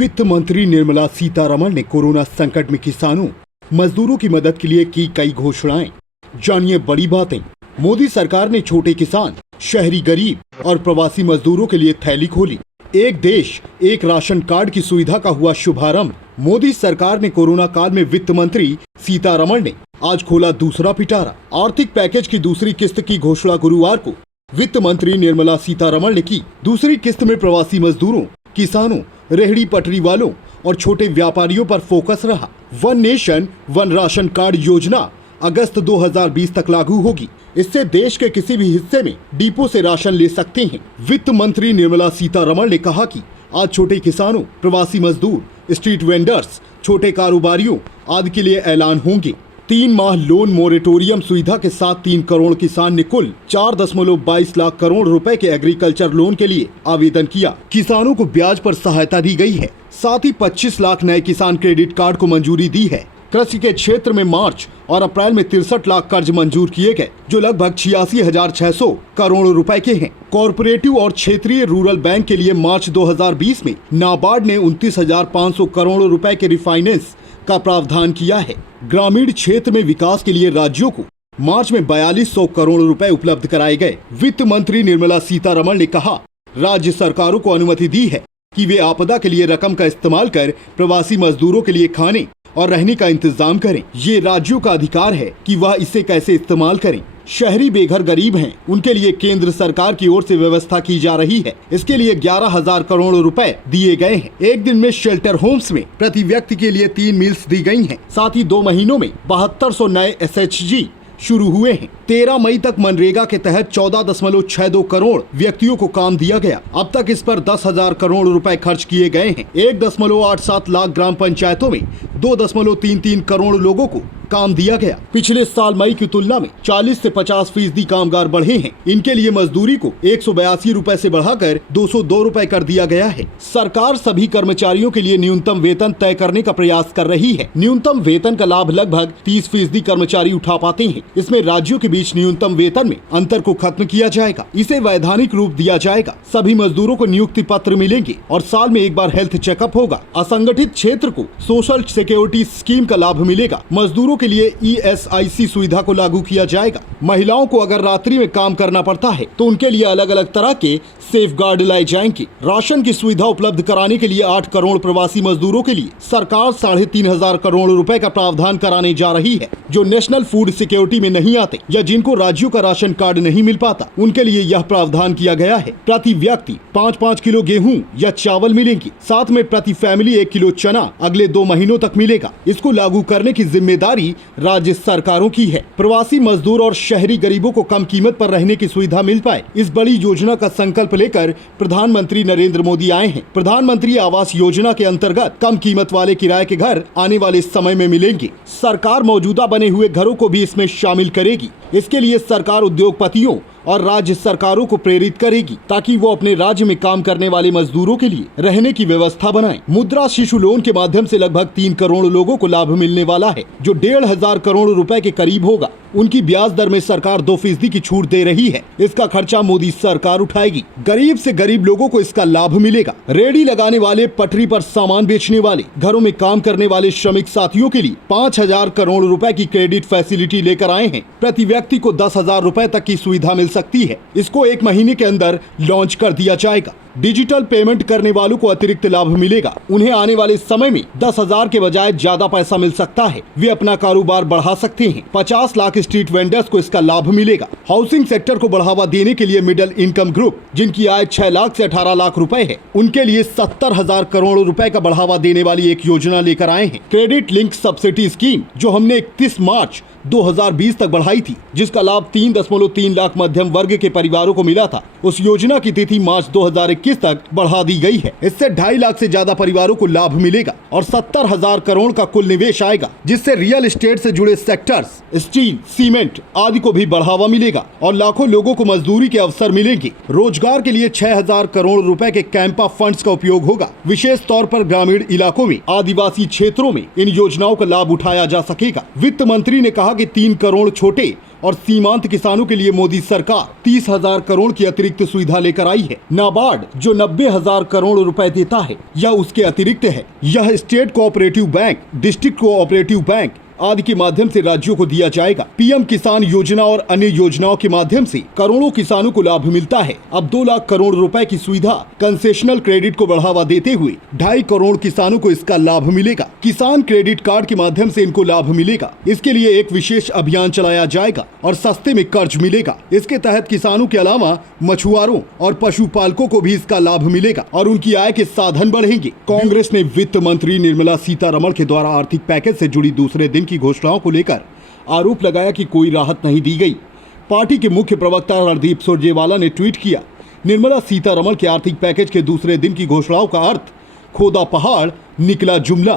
वित्त मंत्री निर्मला सीतारमण ने कोरोना संकट में किसानों मजदूरों की मदद के लिए की कई घोषणाएं। जानिए बड़ी बातें। मोदी सरकार ने छोटे किसान, शहरी गरीब और प्रवासी मजदूरों के लिए थैली खोली। एक देश एक राशन कार्ड की सुविधा का हुआ शुभारंभ। मोदी सरकार ने कोरोना काल में वित्त मंत्री सीतारमण ने आज खोला दूसरा पिटारा। आर्थिक पैकेज की दूसरी किस्त की घोषणा गुरुवार को वित्त मंत्री निर्मला सीतारमण ने की। दूसरी किस्त में प्रवासी मजदूरों, किसानों, रेहड़ी पटरी वालों और छोटे व्यापारियों पर फोकस रहा। One nation one ration card योजना अगस्त 2020 तक लागू होगी। इससे देश के किसी भी हिस्से में डिपो से राशन ले सकते हैं। वित्त मंत्री निर्मला सीतारमण ने कहा कि आज छोटे किसानों, प्रवासी मजदूर, स्ट्रीट वेंडर्स, छोटे कारोबारियों आदि के लिए ऐलान होंगे। 3 माह लोन मोरेटोरियम सुविधा के साथ 3 करोड़ किसान ने कुल 4.22 लाख करोड़ रुपए के एग्रीकल्चर लोन के लिए आवेदन किया। किसानों को ब्याज पर सहायता दी गई है। साथ ही 25 लाख नए किसान क्रेडिट कार्ड को मंजूरी दी है। कृषि के क्षेत्र में मार्च और अप्रैल में 63 लाख कर्ज मंजूर किए गए, जो लगभग 86,600 करोड़ रुपए के हैं। कॉर्पोरेटिव और क्षेत्रीय रूरल बैंक के लिए मार्च 2020 में नाबार्ड ने 29,500 करोड़ रुपए के रिफाइनेंस का प्रावधान किया है। ग्रामीण क्षेत्र में विकास के लिए राज्यों को मार्च में 4200 करोड़ रुपए उपलब्ध कराए गए। वित्त मंत्री निर्मला सीतारमण ने कहा, राज्य सरकारों को अनुमति दी है कि वे आपदा के लिए रकम का इस्तेमाल कर प्रवासी मजदूरों के लिए खाने और रहने का इंतजाम करें। ये राज्यों का अधिकार है कि वह इसे कैसे इस्तेमाल करें। शहरी बेघर गरीब हैं, उनके लिए केंद्र सरकार की ओर से व्यवस्था की जा रही है। इसके लिए 11,000 करोड़ रुपए दिए गए हैं। एक दिन में शेल्टर होम्स में प्रति व्यक्ति के लिए 3 मील्स दी गई हैं। साथ ही 2 महीनों में 7200 नए SHG शुरू हुए हैं। 13 मई तक मनरेगा के तहत 14.62 करोड़ व्यक्तियों को काम दिया गया। अब तक इस पर 10,000 करोड़ रुपए खर्च किए गए हैं। 1.87 लाख ग्राम पंचायतों में 2.33 करोड़ लोगों को काम दिया गया। पिछले साल मई की तुलना में 40 से 50% कामगार बढ़े हैं। इनके लिए मजदूरी को 182 रुपए से बढ़ाकर 202 रुपए कर दिया गया है। सरकार सभी कर्मचारियों के लिए न्यूनतम वेतन तय करने का प्रयास कर रही है। न्यूनतम वेतन का लाभ लगभग 30% कर्मचारी उठा पाते हैं। इसमें राज्यों के बीच न्यूनतम वेतन में अंतर को खत्म किया जाएगा। इसे वैधानिक रूप दिया जाएगा। सभी मजदूरों को नियुक्ति पत्र मिलेंगे और साल में एक बार हेल्थ चेकअप होगा। असंगठित क्षेत्र को सोशल सिक्योरिटी स्कीम का लाभ मिलेगा। मजदूरों के लिए ESIC सुविधा को लागू किया जाएगा। महिलाओं को अगर रात्रि में काम करना पड़ता है तो उनके लिए अलग अलग तरह के सेफ गार्ड लाए जाएंगे। राशन की सुविधा उपलब्ध कराने के लिए 8 करोड़ प्रवासी मजदूरों के लिए सरकार 3,500 करोड़ रुपए का प्रावधान कराने जा रही है, जो नेशनल फूड सिक्योरिटी में नहीं आते या जिनको राज्यों का राशन कार्ड नहीं मिल पाता, उनके लिए यह प्रावधान किया गया है। प्रति व्यक्ति 5-5 किलो गेहूं या चावल मिलेंगे। साथ में प्रति फैमिली 1 किलो चना अगले 2 महीनों तक मिलेगा। इसको लागू करने की जिम्मेदारी राज्य सरकारों की है। प्रवासी मजदूर और शहरी गरीबों को कम कीमत पर रहने की सुविधा मिल पाए, इस बड़ी योजना का संकल्प लेकर प्रधानमंत्री नरेंद्र मोदी आए हैं। प्रधानमंत्री आवास योजना के अंतर्गत कम कीमत वाले किराए के घर आने वाले समय में मिलेंगे। सरकार मौजूदा बने हुए घरों को भी इसमें शामिल करेगी। इसके लिए सरकार उद्योगपतियों और राज्य सरकारों को प्रेरित करेगी ताकि वो अपने राज्य में काम करने वाले मजदूरों के लिए रहने की व्यवस्था बनाएं। मुद्रा शिशु लोन के माध्यम से लगभग 3 करोड़ लोगों को लाभ मिलने वाला है, जो 1,500 करोड़ रुपए के करीब होगा। उनकी ब्याज दर में सरकार 2% की छूट दे रही है। इसका खर्चा मोदी सरकार उठाएगी। गरीब से गरीब लोगों को इसका लाभ मिलेगा। रेहड़ी लगाने वाले, पटरी पर सामान बेचने वाले, घरों में काम करने वाले श्रमिक साथियों के लिए 5,000 करोड़ रुपए की क्रेडिट फैसिलिटी लेकर आए हैं। प्रति व्यक्ति को 10,000 रुपए तक की सुविधा मिल सकती है। इसको 1 महीने के अंदर लॉन्च कर दिया जाएगा। डिजिटल पेमेंट करने वालों को अतिरिक्त लाभ मिलेगा। उन्हें आने वाले समय में 10,000 के बजाय ज्यादा पैसा मिल सकता है। वे अपना कारोबार बढ़ा सकते हैं। 50 लाख स्ट्रीट वेंडर्स को इसका लाभ मिलेगा। हाउसिंग सेक्टर को बढ़ावा देने के लिए मिडिल इनकम ग्रुप, जिनकी आय 6 लाख से 18 लाख रुपए है, उनके लिए 70,000 करोड़ रुपए का बढ़ावा देने वाली एक योजना लेकर आए हैं। क्रेडिट लिंक सब्सिडी स्कीम, जो हमने 31 मार्च 2020 तक बढ़ाई थी, जिसका लाभ 3.3 लाख मध्यम वर्ग के परिवारों को मिला था, उस योजना की तिथि मार्च 2021 तक बढ़ा दी गई है। इससे 2.5 लाख से ज्यादा परिवारों को लाभ मिलेगा और 70,000 करोड़ का कुल निवेश आएगा, जिससे रियल एस्टेट से जुड़े सेक्टर्स, स्टील, सीमेंट आदि को भी बढ़ावा मिलेगा और लाखों लोगों को मजदूरी के अवसर मिलेंगे। रोजगार के लिए 6,000 करोड़ रुपए के कैंपा फंड्स का उपयोग होगा। विशेष तौर पर ग्रामीण इलाकों में, आदिवासी क्षेत्रों में इन योजनाओं का लाभ उठाया जा सकेगा। वित्त मंत्री ने कहा कि 3 करोड़ छोटे और सीमांत किसानों के लिए मोदी सरकार 30,000 करोड़ की अतिरिक्त सुविधा लेकर आई है। नाबार्ड जो 90,000 करोड़ रुपए देता है या उसके अतिरिक्त है, यह state cooperative bank, district cooperative bank आदि के माध्यम से राज्यों को दिया जाएगा। पीएम किसान योजना और अन्य योजनाओं के माध्यम से करोड़ों किसानों को लाभ मिलता है। अब 2 लाख करोड़ रुपए की सुविधा कंसेशनल क्रेडिट को बढ़ावा देते हुए 2.5 करोड़ किसानों को इसका लाभ मिलेगा। किसान क्रेडिट कार्ड के माध्यम से इनको लाभ मिलेगा। इसके लिए एक विशेष अभियान चलाया जाएगा और सस्ते में कर्ज मिलेगा। इसके तहत किसानों के अलावा मछुआरों और पशुपालकों को भी इसका लाभ मिलेगा और उनकी आय के साधन बढ़ेंगे। कांग्रेस ने वित्त मंत्री निर्मला सीतारमण के द्वारा आर्थिक पैकेज से जुड़ी दूसरे दिन की घोषणाओं को लेकर आरोप लगाया कि कोई राहत नहीं दी गई। पार्टी के मुख्य प्रवक्ता रणदीप सुरजेवाला ने ट्वीट किया, निर्मला सीतारमण के आर्थिक पैकेज के दूसरे दिन की घोषणाओं का अर्थ खोदा पहाड़ निकला जुमला।